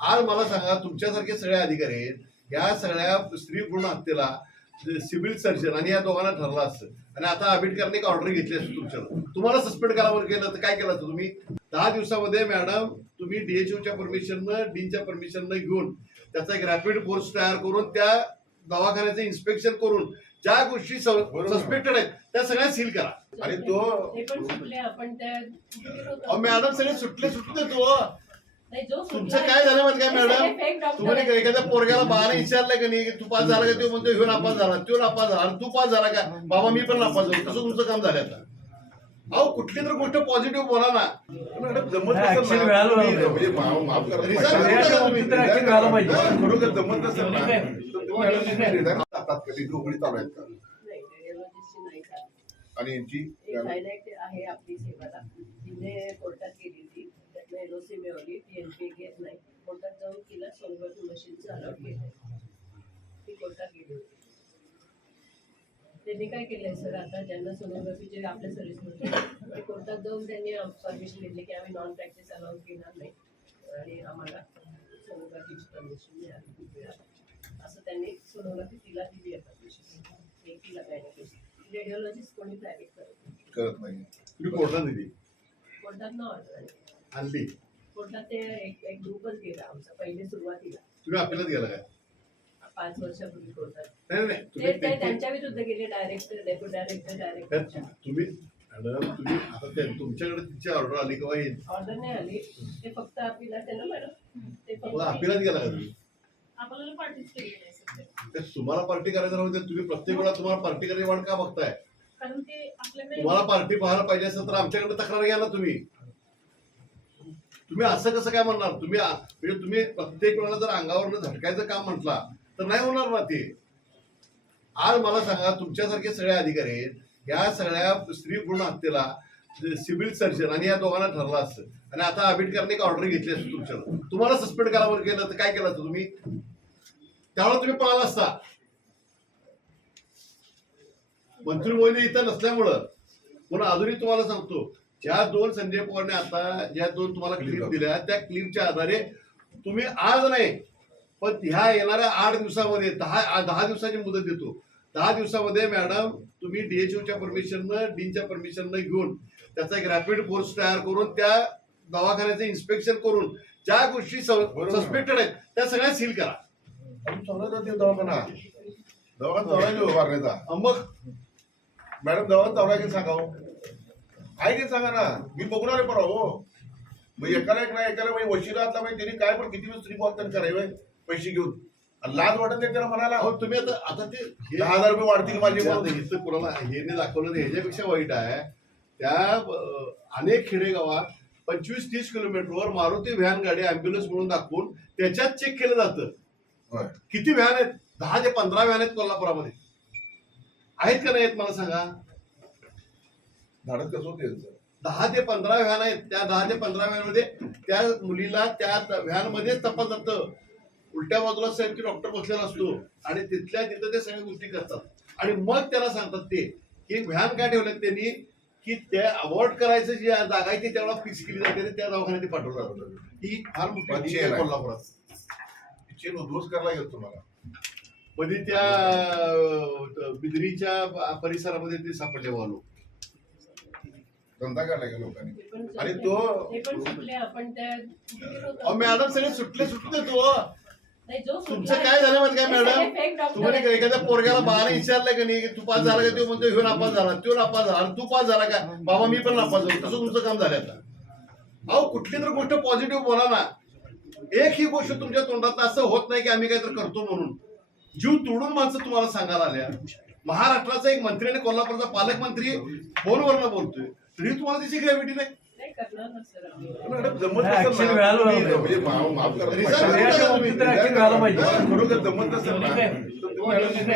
आज मला सांगा तुमच्यासारखे सगळे अधिकारी आहेत या सगळ्या स्त्री भ्रूण हत्येला सिव्हिल सर्जन आणि या दोघांना ठरलं असतं. आणि आता आंबेडकरने एक ऑर्डर घेतली असते तुमच्यावर. तुम्हाला सस्पेंड करावर केलं तर काय केलं असतं तुम्ही? दहा दिवसामध्ये मॅडम तुम्ही डीएचओच्या परमिशननं डीनच्या परमिशननं घेऊन त्याचा एक रॅपिड फोर्स तयार करून त्या दवाखान्याचं इन्स्पेक्शन करून ज्या गोष्टी. सस्पेक्टेड आहेत त्या सगळ्या सील करा. आणि तो- मॅडम सगळे सुटले सुटले तो. तुमचं काय झालं माहिती काय मॅडम? आहेत. एखाद्या पोरग्याला बाळाने विचारलं का नाही की तू पास झाला का? तो म्हणतो ह्यो नापास झाला तो नापास झाला. आणि तू पास झाला का? बाबा मी पण नापास झालो. तसं तुमचं काम झालं आता? अहो कुठली तर गोष्ट पॉझिटिव्ह बोला ना. जमत तुम्ही. म्हणजे तुम्ही. तुम्ही. खरोखर जमत नसेल ना. तुम्ही तुम्ही उघडी चालू आहेत का. आणि यांची आहे आपली सेवाला. तिने कोर्टात केली. एनओसी मिळवली ती एनपी घेत नाही. कोर्टात जाऊन तिला सोनोग्राफी मशीनचं अलॉट केलं ती कोर्टात गेली होती. त्यांनी काय केलंय सर? आता ज्यांना सोनोग्राफीचे आपल्या सर्व्हिसमध्ये ते कोर्टात जाऊन त्यांनी परमिशन घेतली की आम्ही नॉन प्रॅक्टिस अलाउड घेणार नाही. आणि आम्हाला सोनोग्राफीची परमिशन मिळाली मिळाली. असं त्यांनी सोनोग्राफी तिला दिली आहे परमिशन एक तिला गायनेकोलॉजिस्ट रेडिओलॉजिस्ट कोणी प्रायव्हेट करत नाही. करत नाही. कोर्टात दिली? कोर्टात न ऑर्डर आली आणली कोर्टात ते एक एक ग्रुपच गेला आमचा पहिले सुरुवातीला. तुम्ही अपिलात गेला काय? पाच वर्षापूर्वी कोर्टात. नाही नाही ते तुम्ही ते ते- त्यांच्या विरुद्ध गेले डायरेक्टर डेप्युटी डायरेक्टर त्यात डायरेक्टर तुम्ही मॅडम तुम्ही आता ते- तुमच्याकडे तिची ऑर्डर आली किंवा येईल ऑर्डर नाही आली. ते फक्त अपिलात आहे ना मॅडम? ते मग फक्त अपिलात गेला का तुम्ही? आपल्याला सध्या तुम्हाला पार्टी करायचं राहू तुम्ही प्रत्येक वेळा तुम्हाला पार्टी करायची वाट का बघताय? कारण ते आपल्याकडे तुम्हाला पार्टी पाहायला पाहिजे असेल तर आमच्याकडे तक्रार घ्या ना तुम्ही. तुम्ही असं कसं काय म्हणणार? तुम्ही म्हणजे तुम्ही प्रत्येक वेळेला जर अंगावरनं झटकायचं काम म्हटला तर नाही होणार ना ते. आज मला सांगा तुमच्यासारखे सगळे अधिकारी आहेत या सगळ्या स्त्री भ्रूण हत्येला सिव्हिल सर्जन आणि या दोघांना ठरलं असतं. आणि आता आंबेडकरने एक ऑर्डर घेतली असते तुमच्या तुम्हाला सस्पेंड करावर केलं तर काय केलं असतं तुम्ही? त्यावेळेला तुम्ही पळाला असता. मंत्री मोदी इथं नसल्यामुळं. म्हणून अजूनही तुम्हाला सांगतो ज्या दोन संजय पवारने आता ज्या दोन तुम्हाला क्लिप दिल्या त्या क्लिपच्या आधारे तुम्ही आज नाही पण ह्या येणाऱ्या आठ दिवसामध्ये दहा दहा दिवसाची मुदत देतो. दहा दिवसामध्ये मॅडम तुम्ही डीएचओच्या परमिशननं डीनच्या परमिशननं घेऊन त्याचा एक रॅपिड फोर्स तयार करून त्या दवाखान्याचं इन्स्पेक्शन करून ज्या गोष्टी. सस्पेक्टेड आहेत त्या सगळ्या सील करा. दवाखाना. दवाखाना मग? मॅडम दवाखाना चालवाय की सांगा हो. आहे की सांगा ना? मी बघणार आहे परवा हो. मग एकाला एक नाही एकाला म्हणजे वशिला आता म्हणजे त्यांनी काय पण किती वेळ स्त्री बॉल करावे पैसे घेऊन. लाज वाटत नाही त्याला म्हणाला अहो तुम्ही आता आता ते हे- दहा हजार रुपये वाढतील माझे. इथं कोणाला हे नाही दाखवलं ह्याच्यापेक्षा वाईट आहे. त्या अनेक खेडेगावात पंचवीस तीस किलोमीटरवर मारुती व्हॅन गाडी अँब्युलन्स म्हणून दाखवून त्याच्यात चेक केलं जातं. किती व्हॅन आहेत? दहा ते पंधरा व्हॅन आहेत कोल्हापुरामध्ये. आहेत का नाही आहेत मला सांगा? धाडस कसं होते? दहा ते पंधरा व्हॅन आहेत. त्या दहा ते पंधरा व्हॅनमध्ये त्या मुलीला त्या व्हॅन मध्येच तपास जातं उलट्या बाजूला साहेब की डॉक्टर बसलेला असतो आणि तिथल्या तिथं ते सगळ्या गोष्टी करतात. आणि मग त्याला सांगतात ते की व्हॅन काय ठेवल्यात त्यांनी? की त्या अवॉर्ड करायचं जी जागा आहे ती त्यावेळेला फिक्स केली जाते त्या दवाखान्यात ती पाठवलं जातं. ही फार मोठी. कोल्हापुरात. चेन उद्ध्वस्त करायला गेलो तुम्हाला मध्ये त्या बिदरीच्या परिसरामध्ये ते सापडले वालू धंदा काढला गेलो लोकांनी आणि. तो- मॅडम सगळे सुटले सुटले तो नाही, जो तुमचं काय झालं माहिती काय मॅडम तुम्हाला. एखाद्या पोरग्याला बाळाने विचारलं का नाही की तू पास झाला का? तो म्हणतो ह्यो नापास झाला तो नापास झाला. तू पास झाला का? बाबा मी पण नापास झालो. तसं तुमचं काम झालं आता. अहो कुठली तर गोष्ट पॉझिटिव्ह बोला ना. एक ही गोष्ट तुमच्या तोंडात असं होत नाही की आम्ही काहीतरी करतो म्हणून. जीव तोडून माणसं तुम्हाला सांगायला आल्या. महाराष्ट्राचा एक मंत्री आणि कोल्हापूरचा पालकमंत्री फोनवरनं बोलतोय. तरी तुम्हाला त्याची ग्रॅव्हिटी नाही. नाही नाही, नव्हतं.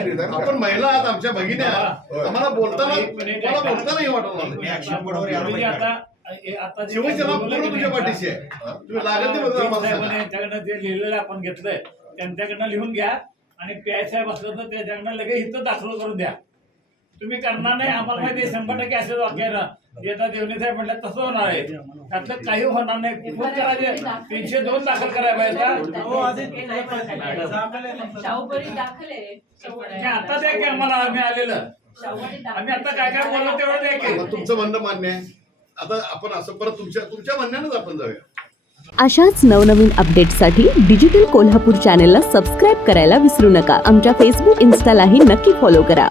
म्हणजे. आपण महिला आहात आमच्या भगिनी आहात होय. आम्हाला बोलताना मला बोलतानाही वाटत नाही. शिवसेना पूर्ण नाही पाठीशी आहे. हा? तुम्ही लागत बद्दल आता आम्हाला साहेबांनी सांगा. यांच्याकडनं जे लिहिलेलं आपण घेतलंय त्यांच्याकडनं लिहून घ्या आणि पी आय साहेब असलं तर त्याच्याकडनं लगेच इथं दाखल करून द्या. तुम्ही करणार नाही आम्हाला माहिती शंभर टक्के असं वाक्य आहे ना येतात देवणी साहेब म्हटलं तसं होणार आहे. त्यातलं काही होणार नाही. खूप करायचे तीनशे दोन दाखल करायला पाहिजे? हो, आता द्या की आम्हाला आम्ही आलेलं. आम्ही आता काय काय बोललो तेवढं द्या की. तुमचं म्हणणं मान्य आहे. आता आपण असं परत तुमच्या तुमच्या म्हणण्यानंच आपण जाऊया. अशाच नवनवीन अपडेट्ससाठी डिजिटल कोल्हापूर चॅनेलला सबस्क्राईब करायला विसरू नका. आमच्या फेसबुक इन्स्टालाही नक्की फॉलो करा.